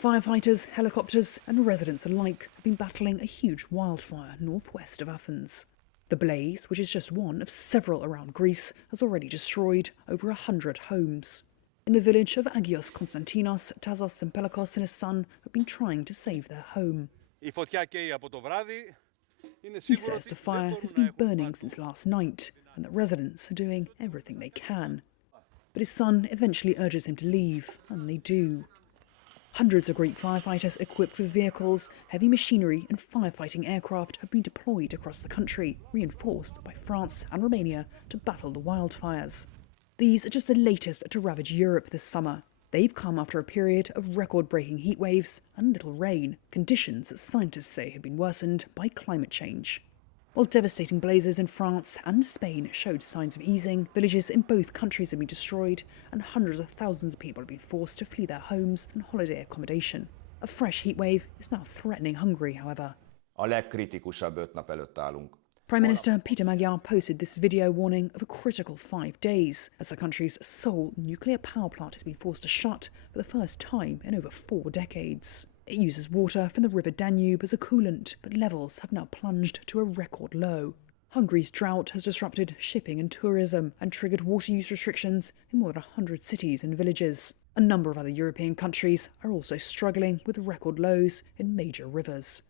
Firefighters, helicopters and residents alike have been battling a huge wildfire northwest of Athens. The blaze, which is just one of several around Greece, has already destroyed over 100 homes. In the village of AGIOS Konstantinos, Tazos and Pelakos and his son have been trying to save their home. He says the fire has been burning since last night and that residents are doing everything they can. But his son eventually urges him to leave, and they do. Hundreds of Greek firefighters equipped with vehicles, heavy machinery and firefighting aircraft have been deployed across the country, reinforced by France and Romania to battle the wildfires. These are just the latest to ravage Europe this summer. They've come after a period of record-breaking heat waves and little rain, conditions that scientists say have been worsened by climate change. While devastating blazes in France and Spain showed signs of easing, villages in both countries have been destroyed and hundreds of thousands of people have been forced to flee their homes and holiday accommodation. A fresh heatwave is now threatening Hungary, however. Prime Minister Peter Magyar posted this video warning of a critical 5 days, as the country's sole nuclear power plant has been forced to shut for the first time in over 4 decades. It uses water from the river Danube as a coolant, but levels have now plunged to a record low. Hungary's drought has disrupted shipping and tourism and triggered water use restrictions in more than 100 cities and villages. A number of other European countries are also struggling with record lows in major rivers.